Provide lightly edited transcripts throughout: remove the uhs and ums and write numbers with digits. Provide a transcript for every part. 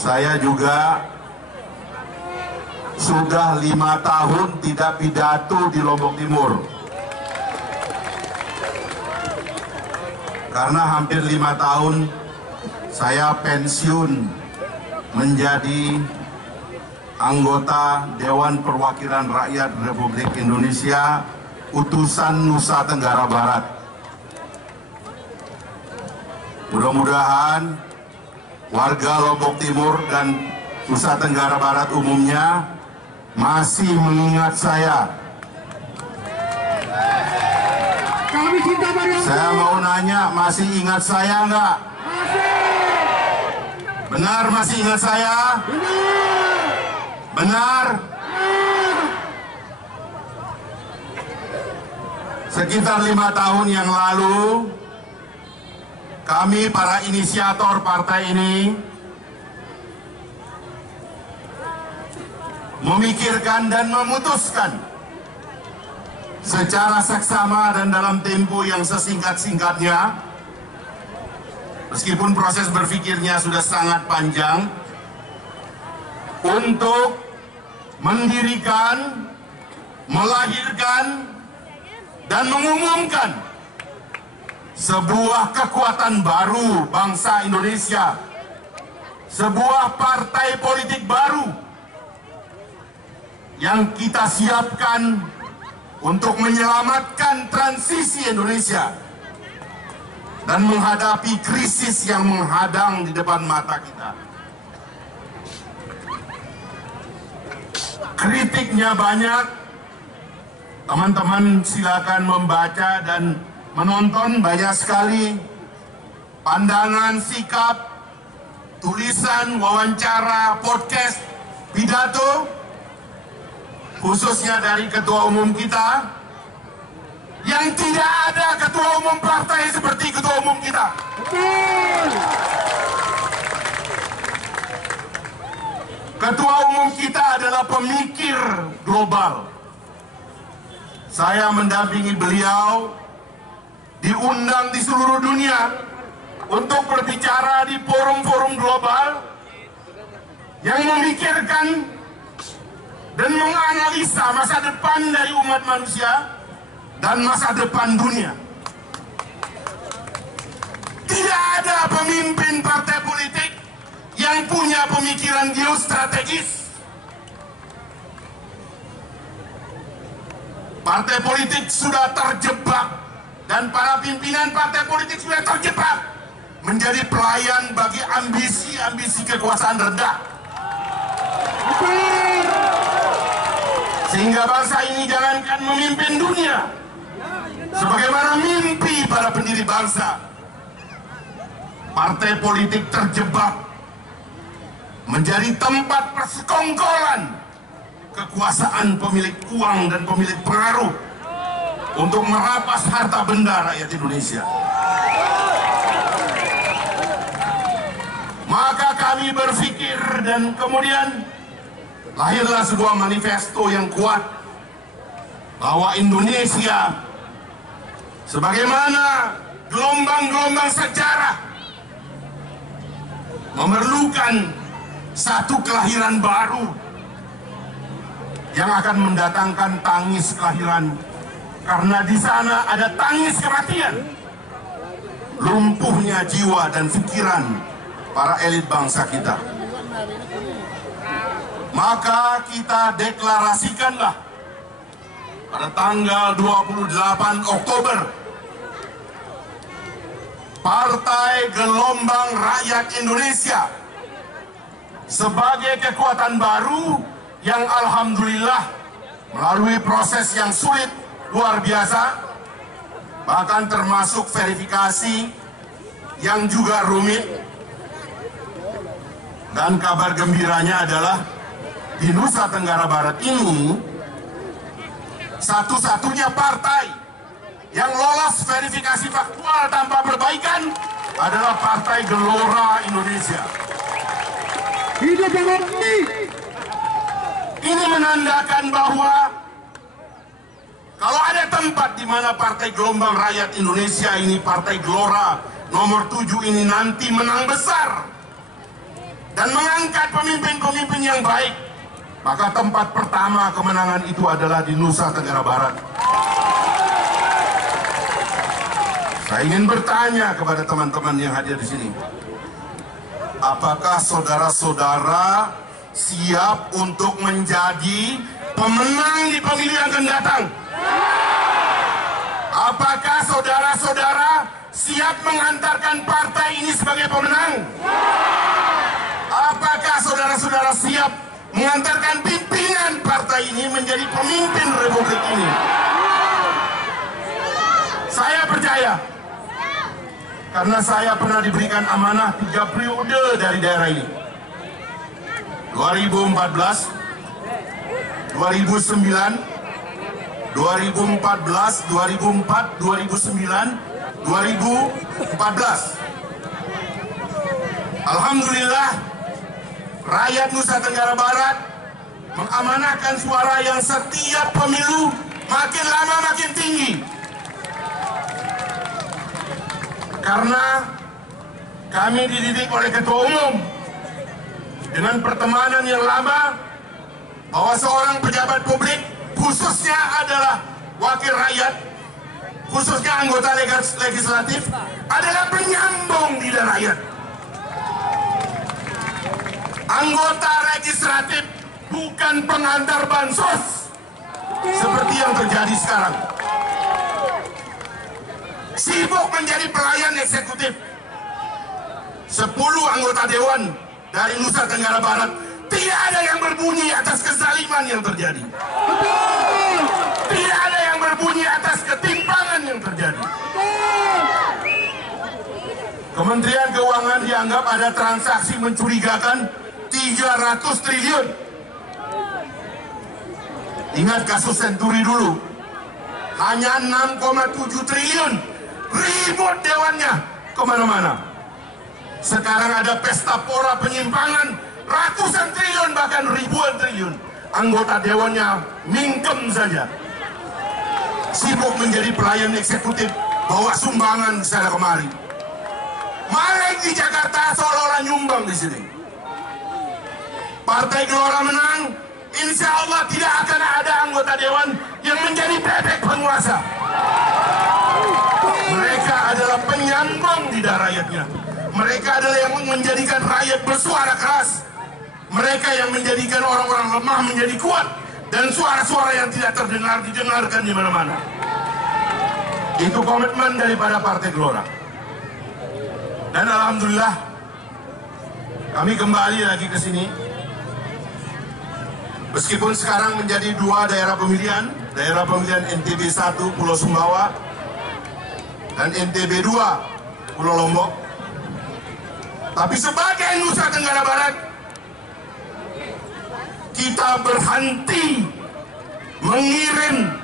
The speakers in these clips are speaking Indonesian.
Saya juga sudah 5 tahun tidak pidato di Lombok Timur. Karena hampir 5 tahun saya pensiun menjadi anggota Dewan Perwakilan Rakyat Republik Indonesia utusan Nusa Tenggara Barat. Mudah-mudahan warga Lombok Timur dan Nusa Tenggara Barat umumnya masih mengingat saya. Saya mau nanya, masih ingat saya nggak? Benar masih ingat saya? Benar? Sekitar 5 tahun yang lalu, kami para inisiator partai ini memikirkan dan memutuskan secara seksama dan dalam tempo yang sesingkat-singkatnya, meskipun proses berpikirnya sudah sangat panjang, untuk mendirikan, melahirkan, dan mengumumkan sebuah kekuatan baru bangsa Indonesia, sebuah partai politik baru yang kita siapkan untuk menyelamatkan transisi Indonesia dan menghadapi krisis yang menghadang di depan mata kita. Kritiknya banyak, teman-teman silakan membaca dan menonton, banyak sekali pandangan, sikap, tulisan, wawancara, podcast, pidato, khususnya dari ketua umum kita, yang tidak ada ketua umum partai seperti ketua umum kita. Ketua umum kita adalah pemikir global. Saya mendampingi beliau, diundang di seluruh dunia untuk berbicara di forum-forum global yang memikirkan dan menganalisa masa depan dari umat manusia dan masa depan dunia. Tidak ada pemimpin partai politik yang punya pemikiran geostrategis. Partai politik sudah terjebak dan para pimpinan partai politik sudah terjebak menjadi pelayan bagi ambisi-ambisi kekuasaan rendah. Sehingga bangsa ini jangankan memimpin dunia, sebagaimana mimpi para pendiri bangsa, partai politik terjebak menjadi tempat persekongkolan kekuasaan pemilik uang dan pemilik pengaruh untuk merampas harta benda rakyat Indonesia. Maka kami berpikir dan kemudian lahirlah sebuah manifesto yang kuat bahwa Indonesia sebagaimana gelombang-gelombang sejarah memerlukan satu kelahiran baru yang akan mendatangkan tangis kelahiran, karena di sana ada tangis kematian, lumpuhnya jiwa dan pikiran para elit bangsa kita. Maka kita deklarasikanlah pada tanggal 28 Oktober Partai Gelombang Rakyat Indonesia sebagai kekuatan baru yang alhamdulillah melalui proses yang sulit luar biasa, bahkan termasuk verifikasi yang juga rumit. Dan kabar gembiranya adalah di Nusa Tenggara Barat ini satu-satunya partai yang lolos verifikasi faktual tanpa perbaikan adalah Partai Gelora Indonesia. Hidup yang ini menandakan bahwa kalau ada tempat di mana Partai Gelombang Rakyat Indonesia ini, Partai Gelora nomor 7 ini nanti menang besar dan mengangkat pemimpin-pemimpin yang baik, maka tempat pertama kemenangan itu adalah di Nusa Tenggara Barat. Saya ingin bertanya kepada teman-teman yang hadir di sini, apakah saudara-saudara siap untuk menjadi pemenang di pemilu yang akan datang? Apakah saudara-saudara siap mengantarkan partai ini sebagai pemenang? Apakah saudara-saudara siap mengantarkan pimpinan partai ini menjadi pemimpin republik ini? Saya percaya, karena saya pernah diberikan amanah 3 periode dari daerah ini. 2014, 2009, 2014, 2004, 2009, 2014. Alhamdulillah, rakyat Nusa Tenggara Barat mengamanahkan suara yang setiap pemilu makin lama makin tinggi. Karena kami dididik oleh Ketua Umum dengan pertemanan yang lama bahwa seorang pejabat publik, khususnya adalah wakil rakyat, khususnya anggota legislatif, adalah penyambung lidah rakyat. Anggota legislatif bukan pengantar bansos seperti yang terjadi sekarang. Sibuk menjadi pelayan eksekutif. 10 anggota dewan dari Nusa Tenggara Barat tidak ada yang berbunyi atas kezaliman yang terjadi. Tidak ada yang berbunyi atas ketimpangan yang terjadi. Kementerian Keuangan dianggap ada transaksi mencurigakan 300 triliun. Ingat kasus Senturi dulu, hanya 6,7 triliun. Ribut dewannya kemana-mana. Sekarang ada pesta pora penyimpangan, ratusan triliun bahkan ribuan triliun. Anggota dewannya mingkem saja. Sibuk menjadi pelayan eksekutif, bawa sumbangan sana kemari. Malah di Jakarta seolah-olah nyumbang di sini. Partai Gelora menang, insya Allah tidak akan ada anggota dewan yang menjadi bebek penguasa. Mereka adalah penyambung lidah rakyatnya. Mereka adalah yang menjadikan rakyat bersuara keras. Mereka yang menjadikan orang-orang lemah menjadi kuat. Dan suara-suara yang tidak terdengar didengarkan di mana-mana. Itu komitmen daripada Partai Gelora. Dan alhamdulillah, kami kembali lagi ke sini. Meskipun sekarang menjadi 2 daerah pemilihan NTB 1 Pulau Sumbawa dan NTB 2 Pulau Lombok. Tapi sebagai Nusa Tenggara Barat, kita berhenti mengirim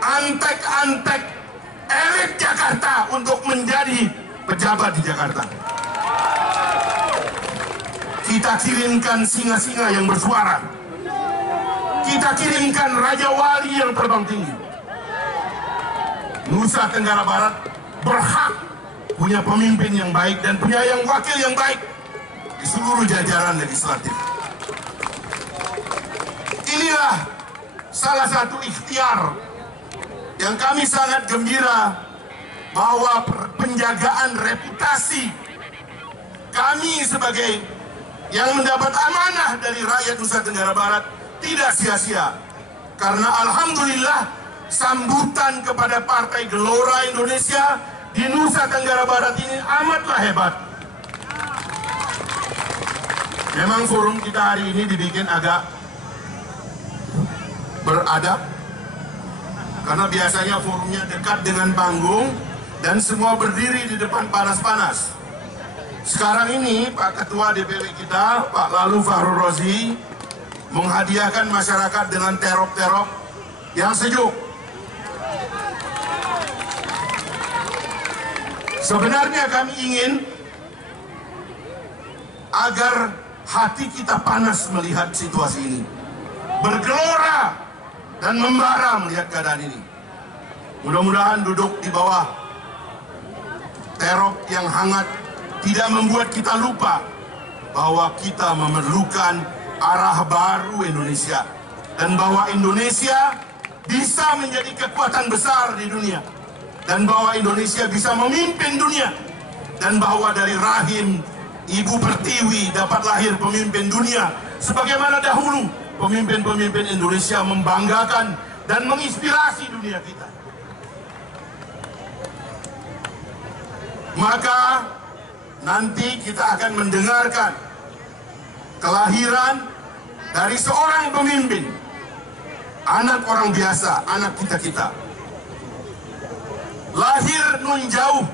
antek-antek elit Jakarta untuk menjadi pejabat di Jakarta. Kita kirimkan singa-singa yang bersuara. Kita kirimkan Raja Wali yang terbang tinggi. Nusa Tenggara Barat berhak punya pemimpin yang baik dan punya yang wakil yang baik di seluruh jajaran legislatif. Inilah salah satu ikhtiar yang kami sangat gembira, bahwa penjagaan reputasi kami sebagai yang mendapat amanah dari rakyat Nusa Tenggara Barat tidak sia-sia. Karena alhamdulillah sambutan kepada Partai Gelora Indonesia di Nusa Tenggara Barat ini amatlah hebat. Memang forum kita hari ini dibikin agak beradab, karena biasanya forumnya dekat dengan panggung dan semua berdiri di depan panas-panas. Sekarang ini Pak Ketua DPW kita, Pak Lalu Fahrul Rozi, menghadiahkan masyarakat dengan terop-terop yang sejuk. Sebenarnya kami ingin agar hati kita panas melihat situasi ini, bergelora dan membara melihat keadaan ini. Mudah-mudahan duduk di bawah terop yang hangat tidak membuat kita lupa bahwa kita memerlukan arah baru Indonesia, dan bahwa Indonesia bisa menjadi kekuatan besar di dunia, dan bahwa Indonesia bisa memimpin dunia, dan bahwa dari rahim Ibu Pertiwi dapat lahir pemimpin dunia sebagaimana dahulu pemimpin-pemimpin Indonesia membanggakan dan menginspirasi dunia kita. Maka nanti kita akan mendengarkan kelahiran dari seorang pemimpin, anak orang biasa, anak kita-kita. Lahir nun jauh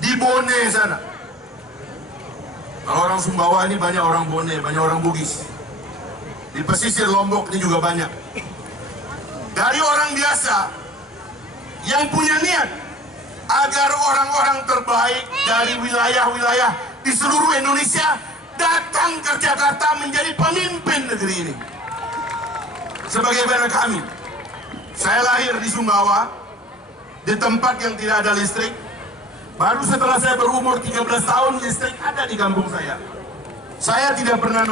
di Bone sana. Kalau orang Sumbawa ini banyak orang Bone, banyak orang Bugis. Di pesisir Lombok ini juga banyak. Dari orang biasa yang punya niat agar orang-orang terbaik dari wilayah-wilayah di seluruh Indonesia datang ke Jakarta menjadi pemimpin negeri ini. Sebagaimana kami, saya lahir di Sumbawa, di tempat yang tidak ada listrik. Baru setelah saya berumur 13 tahun, listrik ada di kampung saya. Saya tidak pernah